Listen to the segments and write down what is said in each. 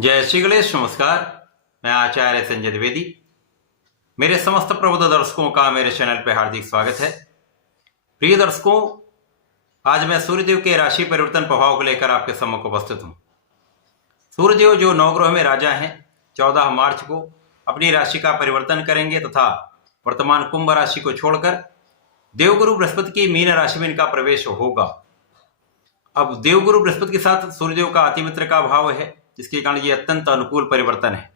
जय श्री गणेश। नमस्कार, मैं आचार्य संजय द्विवेदी। मेरे समस्त प्रबुद्ध दर्शकों का मेरे चैनल पर हार्दिक स्वागत है। प्रिय दर्शकों, आज मैं सूर्यदेव के राशि परिवर्तन प्रभाव को लेकर आपके सम्मुख उपस्थित हूं। सूर्यदेव जो नवग्रह में राजा हैं, 14 मार्च को अपनी राशि का परिवर्तन करेंगे तथा वर्तमान कुंभ राशि को छोड़कर देवगुरु बृहस्पति की मीन राशि में इनका प्रवेश होगा। अब देवगुरु बृहस्पति के साथ सूर्यदेव का अतिमित्र का भाव है, जिसके कारण ये अत्यंत अनुकूल परिवर्तन है।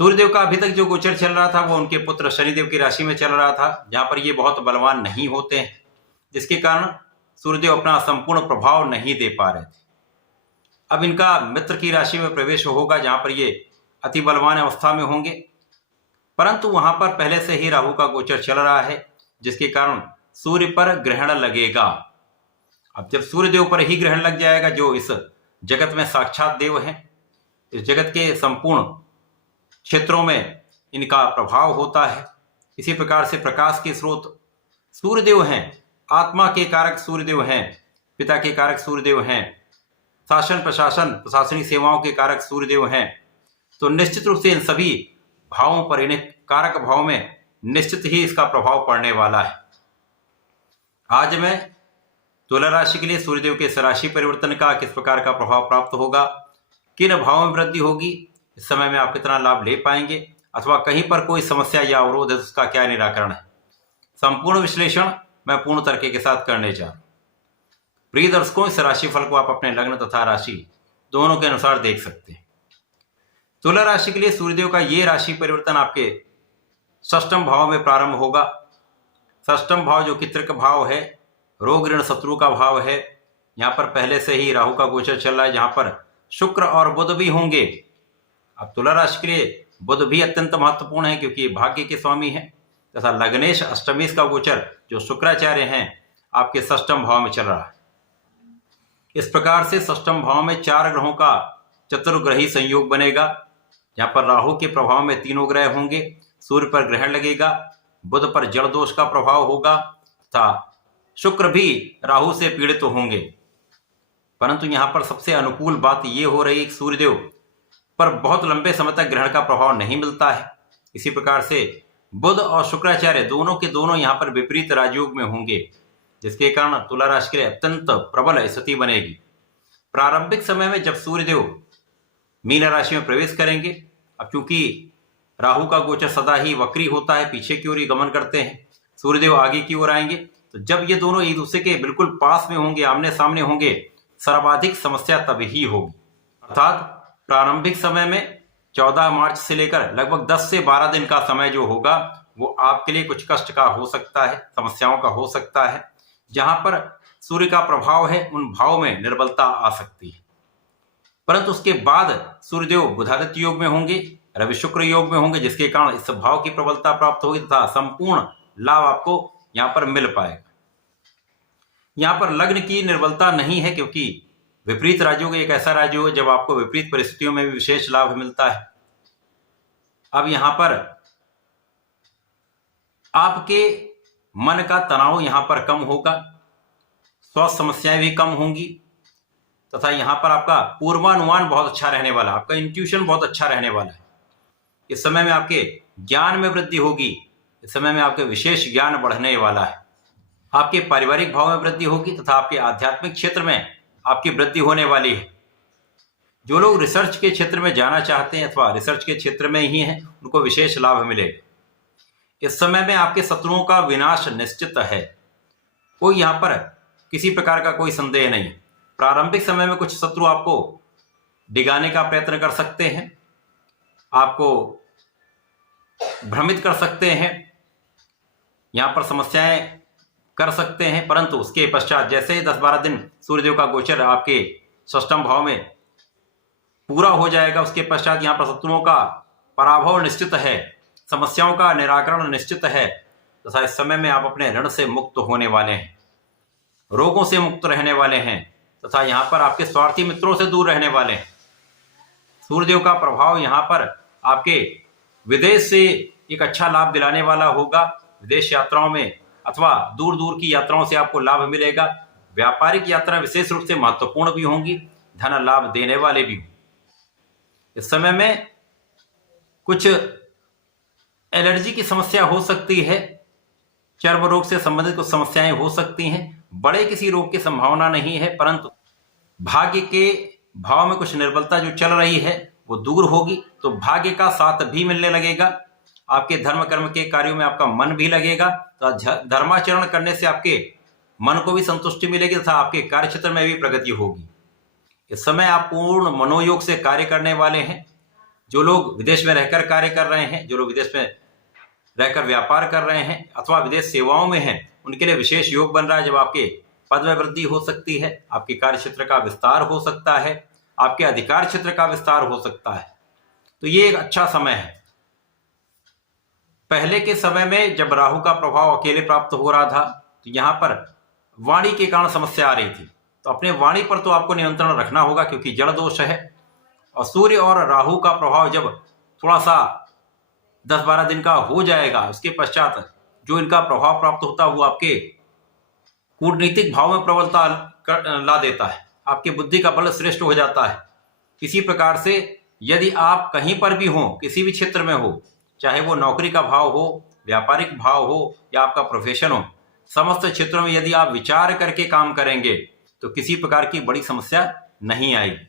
सूर्यदेव का अभी तक जो गोचर चल रहा था वो उनके पुत्र शनिदेव की राशि में चल रहा था, जहां पर ये बहुत बलवान नहीं होते हैं, जिसके कारण सूर्यदेव अपना संपूर्ण प्रभाव नहीं दे पा रहे थे। अब इनका मित्र की राशि में प्रवेश होगा, जहां पर ये अति बलवान अवस्था में होंगे, परंतु वहां पर पहले से ही राहु का गोचर चल रहा है, जिसके कारण सूर्य पर ग्रहण लगेगा। अब जब सूर्यदेव पर ही ग्रहण लग जाएगा, जो इस जगत में साक्षात देव हैं, इस जगत के संपूर्ण क्षेत्रों में इनका प्रभाव होता है। इसी प्रकार से प्रकाश के स्रोत सूर्यदेव हैं, आत्मा के कारक सूर्यदेव हैं, पिता के कारक सूर्यदेव हैं, शासन प्रशासन प्रशासनिक सेवाओं के कारक सूर्यदेव हैं। तो निश्चित रूप से इन सभी भावों पर, इन कारक भाव में निश्चित ही इसका प्रभाव पड़ने वाला है। आज मैं तुला राशि के लिए सूर्यदेव के इस राशि परिवर्तन का किस प्रकार का प्रभाव प्राप्त होगा, किन भावों में वृद्धि होगी, इस समय में आप कितना लाभ ले पाएंगे, अथवा कहीं पर कोई समस्या या अवरोध है, उसका क्या निराकरण है, संपूर्ण विश्लेषण मैं पूर्ण तरीके के साथ करने जा रहा हूं। प्रिय दर्शकों, इस राशिफल को आप अपने लग्न तथा राशि दोनों के अनुसार देख सकते हैं। तुला राशि के लिए सूर्यदेव का ये राशि परिवर्तन आपके षष्ठम भाव में प्रारंभ होगा। षष्ठम भाव जो कि त्रिक भाव है, रोग ऋण शत्रु का भाव है। यहाँ पर पहले से ही राहु का गोचर चल रहा है, जहां पर शुक्र और बुध भी होंगे। अब तुला राशि के लिए बुध भी अत्यंत महत्वपूर्ण है, क्योंकि भाग्य के स्वामी है, तथा लग्नेश अष्टमेश का गोचर जो शुक्राचार्य हैं आपके षष्ठम भाव में चल रहा है। इस प्रकार से षष्ठम भाव में 4 ग्रहों का चतुर्ग्रही संयोग बनेगा, जहां पर राहु के प्रभाव में 3 ग्रह होंगे, सूर्य पर ग्रहण लगेगा, बुध पर जड़ दोष का प्रभाव होगा तथा शुक्र भी राहु से पीड़ित होंगे। परंतु यहां पर सबसे अनुकूल बात यह हो रही है कि सूर्यदेव पर बहुत लंबे समय तक ग्रहण का प्रभाव नहीं मिलता है। इसी प्रकार से बुध और शुक्राचार्य दोनों के दोनों यहां पर विपरीत राजयोग में होंगे, जिसके कारण तुला राशि के लिए अत्यंत प्रबल स्थिति बनेगी। प्रारंभिक समय में जब सूर्यदेव मीन राशि में प्रवेश करेंगे, अब चूंकि राहु का गोचर सदा ही वक्री होता है, पीछे की ओर ही गमन करते हैं, सूर्यदेव आगे की ओर आएंगे, तो जब ये दोनों एक दूसरे के बिल्कुल पास में होंगे, आमने सामने होंगे, सर्वाधिक समस्या तभी ही होगी। अर्थात प्रारंभिक समय में 14 मार्च से लेकर लगभग 10 से 12 दिन का समय जो होगा वो आपके लिए कुछ कष्ट का हो सकता है, समस्याओं का हो सकता है। जहां पर सूर्य का प्रभाव है, उन भाव में निर्बलता आ सकती है, परंतु उसके बाद सूर्यदेव बुधादित्य योग में होंगे, रवि शुक्र योग में होंगे, जिसके कारण इस भाव की प्रबलता प्राप्त होगी तथा संपूर्ण लाभ आपको यहां पर मिल पाएगा। यहां पर लग्न की निर्बलता नहीं है, क्योंकि विपरीत राजयोग एक ऐसा राजयोग है जब आपको विपरीत परिस्थितियों में भी विशेष लाभ मिलता है। अब यहां पर आपके मन का तनाव यहां पर कम होगा, स्वास्थ्य समस्याएं भी कम होंगी, तथा यहां पर आपका पूर्वानुमान बहुत अच्छा रहने वाला, आपका इंट्यूशन बहुत अच्छा रहने वाला है। इस समय में आपके ज्ञान में वृद्धि होगी, इस समय में आपके विशेष ज्ञान बढ़ने वाला है। आपके पारिवारिक भाव में वृद्धि होगी तथा आपके आध्यात्मिक क्षेत्र में आपकी वृद्धि होने वाली है। जो लोग रिसर्च के क्षेत्र में जाना चाहते हैं अथवा रिसर्च के क्षेत्र में ही हैं, उनको विशेष लाभ मिलेगा। इस समय में आपके शत्रुओं का विनाश निश्चित है, कोई यहां पर किसी प्रकार का कोई संदेह नहीं। प्रारंभिक समय में कुछ शत्रु आपको डिगाने का प्रयत्न कर सकते हैं, आपको भ्रमित कर सकते हैं, यहां पर समस्याएं कर सकते हैं, परंतु उसके पश्चात जैसे ही 10-12 दिन सूर्यदेव का गोचर आपके षष्ठम भाव में पूरा हो जाएगा, उसके पश्चात यहां पर शत्रुओं का पराभव निश्चित है, समस्याओं का निराकरण निश्चित है तथा इस समय में आप अपने ऋण से मुक्त होने वाले हैं, रोगों से मुक्त रहने वाले हैं तथा यहां पर आपके स्वार्थी मित्रों से दूर रहने वाले हैं। सूर्यदेव का प्रभाव यहां पर आपके विदेश से एक अच्छा लाभ दिलाने वाला होगा। विदेश यात्राओं में अथवा दूर दूर की यात्राओं से आपको लाभ मिलेगा। व्यापारिक यात्रा विशेष रूप से महत्वपूर्ण भी होंगी, धन लाभ देने वाले भी होंगे। इस समय में कुछ एलर्जी की समस्या हो सकती है, चर्म रोग से संबंधित कुछ समस्याएं हो सकती हैं। बड़े किसी रोग की संभावना नहीं है, परंतु भाग्य के भाव में कुछ निर्बलता जो चल रही है वो दूर होगी, तो भाग्य का साथ भी मिलने लगेगा। आपके धर्म कर्म के कार्यों में आपका मन भी लगेगा, तो धर्माचरण करने से आपके मन को भी संतुष्टि मिलेगी तथा आपके कार्य क्षेत्र में भी प्रगति होगी। इस समय आप पूर्ण मनोयोग से कार्य करने वाले हैं। जो लोग विदेश में रहकर कार्य कर रहे हैं, जो लोग विदेश में रहकर व्यापार कर रहे हैं अथवा विदेश सेवाओं में हैं, उनके लिए विशेष योग बन रहा है। जब आपके पद में वृद्धि हो सकती है, आपके कार्य क्षेत्र का विस्तार हो सकता है, आपके अधिकार क्षेत्र का विस्तार हो सकता है, तो ये एक अच्छा समय है। पहले के समय में जब राहु का प्रभाव अकेले प्राप्त हो रहा था, तो यहाँ पर वाणी के कारण समस्या आ रही थी। तो अपने वाणी पर तो आपको नियंत्रण रखना होगा, क्योंकि जड़ दोष है। और सूर्य और राहु का प्रभाव जब थोड़ा सा 10-12 दिन का हो जाएगा, उसके पश्चात जो इनका प्रभाव प्राप्त होता है वो आपके कूटनीतिक भाव में प्रबलता ला देता है, आपकी बुद्धि का बल श्रेष्ठ हो जाता है। इसी प्रकार से यदि आप कहीं पर भी हो, किसी भी क्षेत्र में हो, चाहे वो नौकरी का भाव हो, व्यापारिक भाव हो या आपका प्रोफेशन हो, समस्त क्षेत्रों में यदि आप विचार करके काम करेंगे तो किसी प्रकार की बड़ी समस्या नहीं आएगी।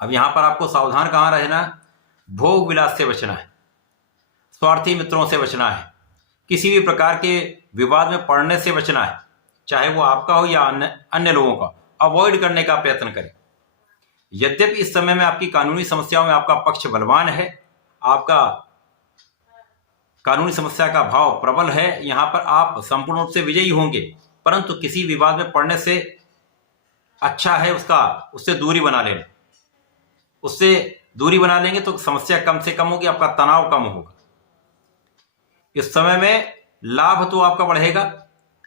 अब यहाँ पर आपको सावधान कहाँ रहना है? भोग विलास से बचना है, स्वार्थी मित्रों से बचना है, किसी भी प्रकार के विवाद में पड़ने से बचना है, चाहे वो आपका हो या अन्य लोगों का। अवॉइड करने का प्रयत्न करें। यद्यपि इस समय में आपकी कानूनी समस्याओं में आपका पक्ष बलवान है, आपका कानूनी समस्या का भाव प्रबल है, यहाँ पर आप संपूर्ण रूप से विजयी होंगे, परंतु किसी विवाद में पड़ने से अच्छा है उससे दूरी बना लेना। उससे दूरी बना लेंगे तो समस्या कम से कम होगी, आपका तनाव कम होगा। इस समय में लाभ तो आपका बढ़ेगा।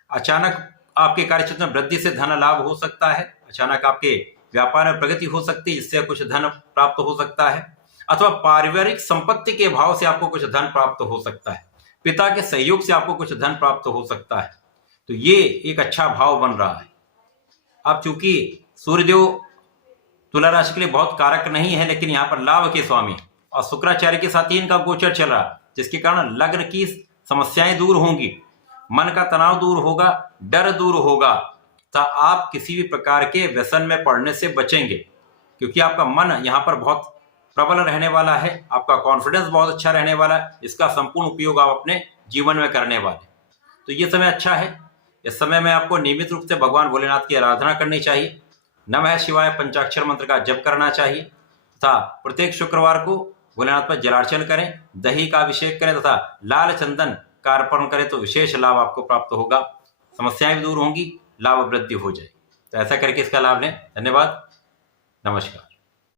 अचानक आपके कार्यक्षेत्र में वृद्धि से धन लाभ हो सकता है, अचानक आपके व्यापार में प्रगति हो सकती है, जिससे कुछ धन प्राप्त हो सकता है, अथवा पारिवारिक संपत्ति के भाव से आपको कुछ धन प्राप्त हो सकता है, पिता के सहयोग से आपको कुछ धन प्राप्त हो सकता है। तो ये एक अच्छा भाव बन रहा है। अब चूंकि सूर्यदेव तुला राशि के लिए बहुत कारक नहीं है, लेकिन यहाँ पर लाभ के स्वामी और शुक्राचार्य के साथ ही इनका गोचर चल रहा है, जिसके कारण लग्न की समस्याएं दूर होंगी, मन का तनाव दूर होगा, डर दूर होगा, तो आप किसी भी प्रकार के व्यसन में पड़ने से बचेंगे, क्योंकि आपका मन यहाँ पर बहुत प्रबल रहने वाला है, आपका कॉन्फिडेंस बहुत अच्छा रहने वाला है, इसका संपूर्ण उपयोग आप अपने जीवन में करने वाले। तो ये समय अच्छा है। इस समय में आपको नियमित रूप से भगवान भोलेनाथ की आराधना करनी चाहिए, नमः शिवाय पंचाक्षर मंत्र का जप करना चाहिए तथा प्रत्येक शुक्रवार को भोलेनाथ पर जलार्चन करें, दही का अभिषेक करें तथा लाल चंदन का अर्पण करें, तो विशेष लाभ आपको प्राप्त होगा, समस्याएं भी दूर होंगी, लाभ वृद्धि हो जाएगी। तो ऐसा करके इसका लाभ लें। धन्यवाद, नमस्कार।